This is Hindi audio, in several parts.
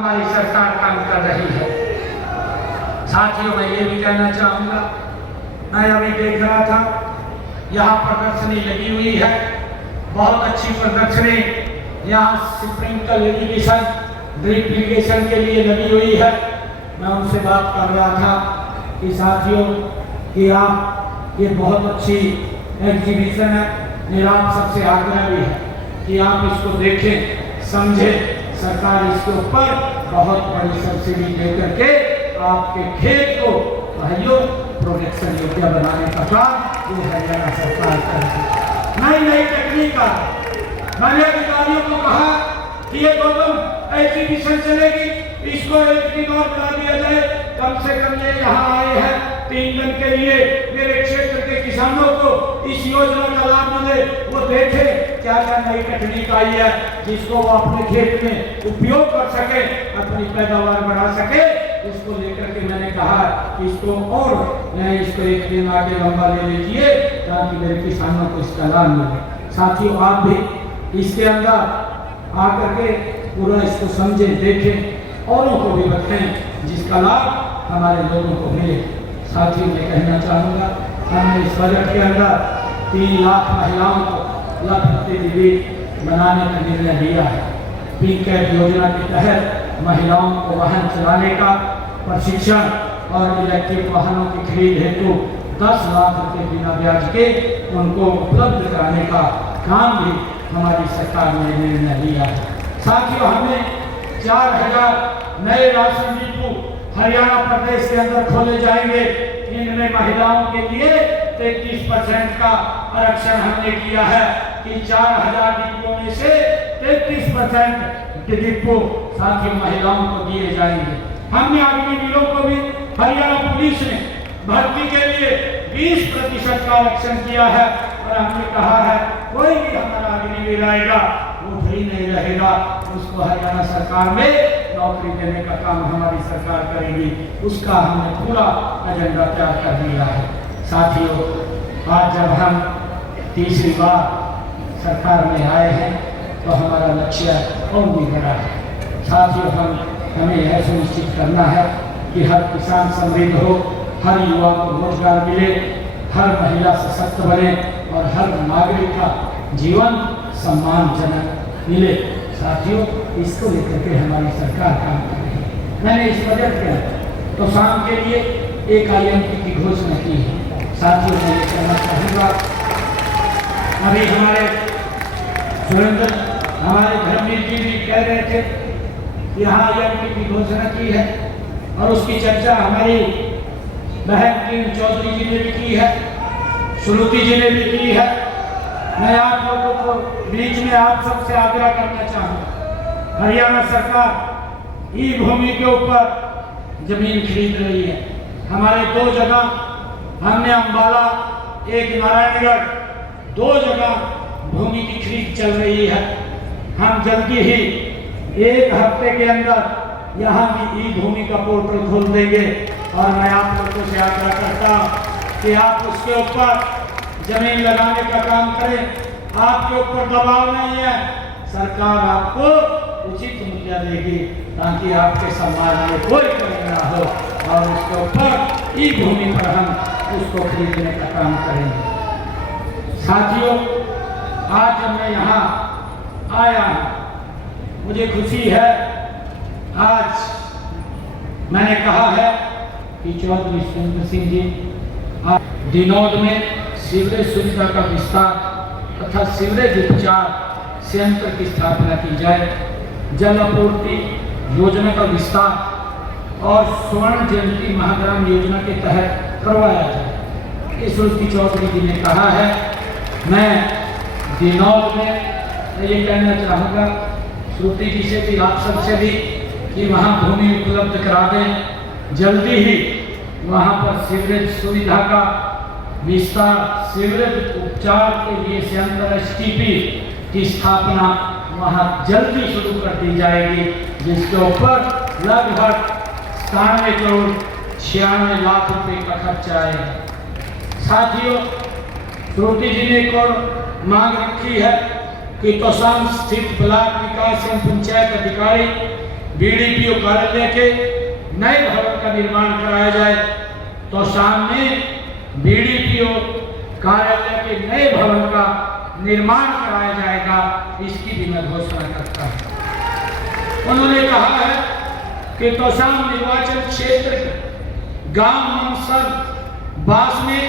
हमारी सरकार काम कर रही है। साथियों, मैं ये भी कहना चाहूँगा, मैं अभी देख रहा था यहाँ प्रदर्शनी लगी हुई है, बहुत अच्छी प्रदर्शनी यहाँ स्प्रिंकल इरिगेशन ड्रिप इरिगेशन के लिए लगी हुई है। मैं उनसे बात कर रहा था कि साथियों कि आप ये बहुत अच्छी एग्जीबिशन है, मेरा आप सबसे आग्रह भी है कि आप इसको देखें, समझें। सरकार इसके ऊपर बहुत बड़ी सब्सिडी देकर के आपके खेत को भाइयों प्रोडक्शन योग्य बनाने का काम ये हरियाणा सरकार कर रही है। नई नई तकनीक आ, मैंने अधिकारियों को कहा कि ये गौतम एग्जीबिशन चलेगी, इसको एक दिन और बढ़ा दिया जाए। कम से कम ये यहाँ आए हैं 3 दिन के लिए, मेरे क्षेत्र के किसानों को इस योजना का लाभ मिले, वो देखे क्या क्या नई तकनीक आई है जिसको वो अपने खेत में उपयोग कर सके, अपनी पैदावार बढ़ा सके। इसको लेकर के मैंने कहा कि इसको और इसको एक दिन आगे लंबा ले लीजिए ताकि मेरे किसानों को इसका लाभ मिले। साथियों, आप भी इसके अंदर आकर के पूरा इसको समझें, देखें, औरों को भी बताएं जिसका लाभ हमारे लोगों को मिले। साथियों, मैं कहना चाहूँगा, हमने इस बजट के अंदर 3 लाख महिलाओं को लखपति दीदी बनाने का निर्णय लिया है। पिंक कैप योजना के तहत महिलाओं को वाहन चलाने का प्रशिक्षण और इलेक्ट्रिक वाहनों की खरीद हेतु 10 लाख रुपए बिना ब्याज के उनको उपलब्ध कराने का काम भी हमारी सरकार ने निर्णय लिया है। साथियों, हमने 4000 नए राशन डिपो हरियाणा प्रदेश के अंदर खोले जाएंगे। इनमें महिलाओं के लिए 33% का आरक्षण हमने किया है कि 4000 डिपो में से 33% डिपो साथियों महिलाओं को दिए जाएंगे। हमने अग्निवीरों को भी हरियाणा पुलिस ने भर्ती के लिए 20% का आरक्षण किया है और हमने कहा है कोई भी हमारा अग्निवीर आएगा वो फ्री नहीं रहेगा, उसको हरियाणा सरकार में नौकरी देने का काम हमारी सरकार करेगी। उसका हमने पूरा एजेंडा तैयार कर दिया है। साथियों, आज जब हम तीसरी बार सरकार में आए हैं तो हमारा लक्ष्य और भी बड़ा है। साथियों, हमें यह सुनिश्चित करना है कि हर किसान समृद्ध हो, हर युवा को रोजगार मिले, हर महिला सशक्त बने और हर नागरिक का जीवन सम्मानजनक मिले। साथियों, इसको लेकर के हमारी सरकार काम कर रही है। मैंने इस बजट के अंदर तो शाम के लिए एक IMT की घोषणा की है। साथियों, मैं ये कहना चाहूँगा, अभी हमारे सुरेंद्र हमारे धर्मवीर जी भी कह रहे थे कि यहाँ IMT की घोषणा की है और उसकी चर्चा हमारी बहन की चौधरी जी ने भी की है, श्रुति जी ने भी की है। मैं आप लोगों को बीच में आप सबसे आग्रह करना चाहूँगा, हरियाणा सरकार ई भूमि के ऊपर जमीन खरीद रही है। हमारे 2 जगह हमने अंबाला, एक नारायणगढ़, 2 जगह भूमि की खरीद चल रही है। हम जल्दी ही 1 हफ्ते के अंदर यहाँ भी ई भूमि का पोर्टल खोल देंगे और मैं आप लोगों से आग्रह करता हूँ कि आप उसके ऊपर जमीन लगाने का काम करें। आपके ऊपर दबाव नहीं है, सरकार आपको उचित मूल्य देगी ताकि आपके समाज में कोई कमी ना हो और उसके ऊपर ई भूमि पर हम उसको खरीदने का काम करेंगे। साथियों, आज जब मैं यहाँ आया हूँ मुझे खुशी है। आज मैंने कहा है कि चौधरी सुरेंद्र सिंह जी दिनोद में सीवरेज सुविधा का विस्तार तथा सीवरेज उपचार संयंत्र की स्थापना की जाए, जल आपूर्ति योजना का विस्तार और स्वर्ण जयंती महाग्राम योजना के तहत करवाया जाए। इस श्रुति चौधरी जी ने कहा है। मैं दिनोद में ये कहना चाहूँगा श्रुति जी से भी, आप सबसे भी, कि वहाँ भूमि उपलब्ध करा दें। जल्दी ही वहाँ पर सीवरेज सुविधा का विस्तार, सीवरेज उपचार के लिए संयंत्र STP की स्थापना वहाँ जल्दी शुरू कर दी जाएगी, जिसके ऊपर लगभग 97 करोड़ 96 लाख रुपए का खर्चा आएगा। साथियों, श्रुति जी ने एक और मांग रखी है कि तोशाम स्थित ब्लॉक विकास एवं पंचायत अधिकारी बीडीपीओ कार्यालय के नए भवन का निर्माण कराया जाए। तो सामने बीडीपीओ कार्यालय के नए भवन का निर्माण कराया जाएगा, इसकी भी मैं घोषणा करता हूं। उन्होंने कहा है कि तोशाम निर्वाचन क्षेत्र गांव मनसर बास में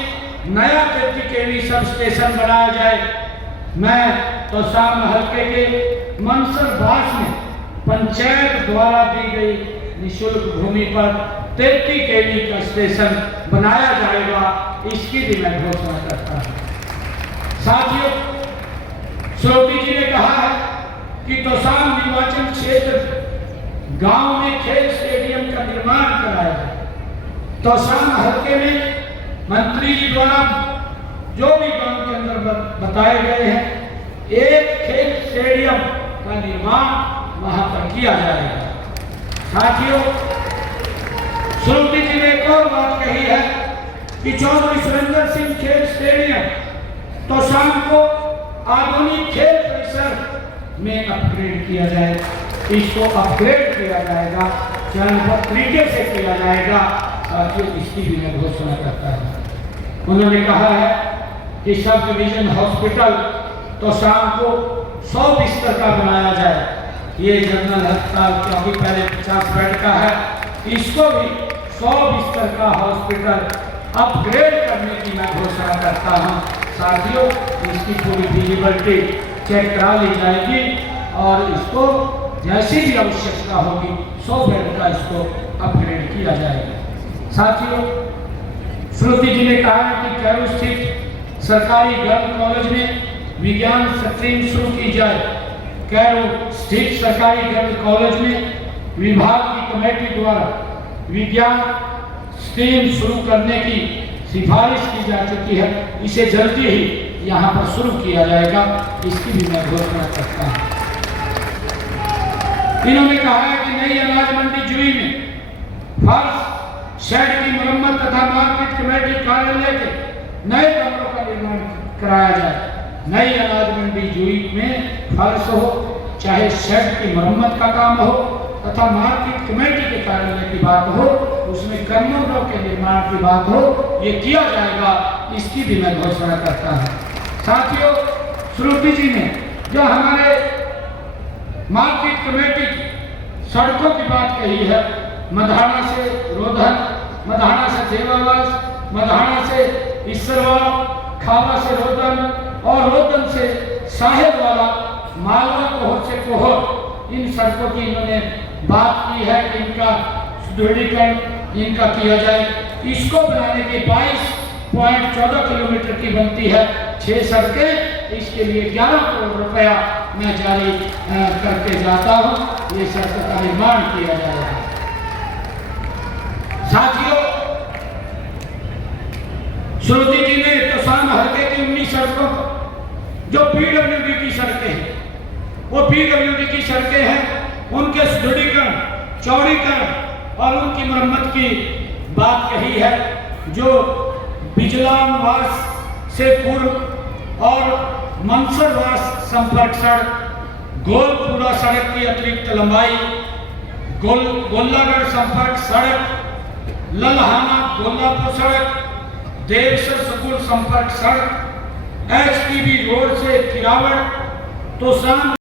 नया 33 kV सब स्टेशन बनाया जाए। मैं तोशाम हल्के के मनसर बास में पंचायत द्वारा दी गई निःशुल्क भूमि पर 33 kV का स्टेशन बनाया जाएगा, इसकी भी मैं घोषणा करता हूं। साथियों, श्रोती जी ने कहा है कि तोशाम निर्वाचन क्षेत्र गांव में खेल स्टेडियम का निर्माण कराया जाए। तोशाम हल्के में मंत्री जी द्वारा जो भी गांव के अंदर बताए गए हैं, एक खेल स्टेडियम का निर्माण वहां पर किया जाएगा। साथियों, श्रोती जी ने एक और बात कही है कि चौधरी सुरेंद्र सिंह खेल स्टेडियम तोशाम को आधुनिक खेल परिसर में अपग्रेड किया जाए। इसको अपग्रेड किया जाएगा, चरणबद्ध तरीके से किया जाएगा। साथियों, इसकी भी मैं घोषणा करता हूं। उन्होंने कहा है कि सब डिवीजन हॉस्पिटल तोशाम को 100 बिस्तर का बनाया जाए। ये जनरल अस्पताल क्योंकि पहले 50 बेड का है, इसको भी 100 बिस्तर का हॉस्पिटल अपग्रेड करने की मैं घोषणा करता हूं। साथियों, इसकी पूरी विजिबिलिटी चेक करा ली जाएगी और इसको जैसी भी आवश्यकता होगी 100 बेड का इसको अपग्रेड किया जाएगा। साथियों, श्रुति जी ने कहा है कि कैरू स्थित सरकारी गर्ल्स कॉलेज में विज्ञान स्ट्रीम शुरू की जाए। कैरू स्थित सरकारी गर्ल्स कॉलेज में विभाग की कमेटी द्वारा विज्ञान स्ट्रीम शुरू करने की सिफारिश की जा चुकी है। इसे जल्दी ही यहाँ पर शुरू किया जाएगा, इसकी भी मैं घोषणा करता हूँ। इन्होंने कहा है कि नई अनाज मंडी जुई में फर्श शेड की मरम्मत तथा मार्केट कमेटी कार्यालय के नए कमरों का निर्माण कराया जाए। नई अनाज मंडी जुई में फर्श हो, चाहे शेड की मरम्मत का काम हो तथा मार्केट कमेटी के कार्यालय की बात हो, उसमें कमरों के निर्माण की बात हो, ये किया जाएगा, इसकी भी मैं घोषणा करता हूँ। साथियों, श्रुति जी ने जो हमारे मार्केट कमेटी की सड़कों की बात कही है, मधाना से रोधन, मधाना से देवावास, मधाना से इसरवाल, खावा से रोधन और रोधन से साहेब वाला, मालवा कोहर से कोहर, इन सड़कों की इन्होंने बात की है कि इनका सुदृढ़ीकरण इनका किया जाए। इसको बनाने के 22.14 किलोमीटर की बनती है 6 सड़कें। इसके लिए 11 करोड़ रुपया मैं जारी करके जाता हूं। ये सड़कों का निर्माण किया जाएगा। साथियों, श्रुति जी ने तोशाम हल्के की 19 सड़कों जो पीडब्ल्यूडी की सड़कें हैं, वो पीडब्ल्यूडी की सड़कें हैं, उनके सुदृढ़ीकरण, चौड़ीकरण और उनकी मरम्मत की बात कही है। जो बिजलामवास से पूर्व और मनसरवास संपर्क सड़क, गोलपुरा सड़क की अतिरिक्त लंबाई, गोल्लागढ़ संपर्क सड़क, लल्हाना गोल्लापुर सड़क, देवसर स्कूल संपर्क सड़क, HTB रोड से किरावट, तोशाम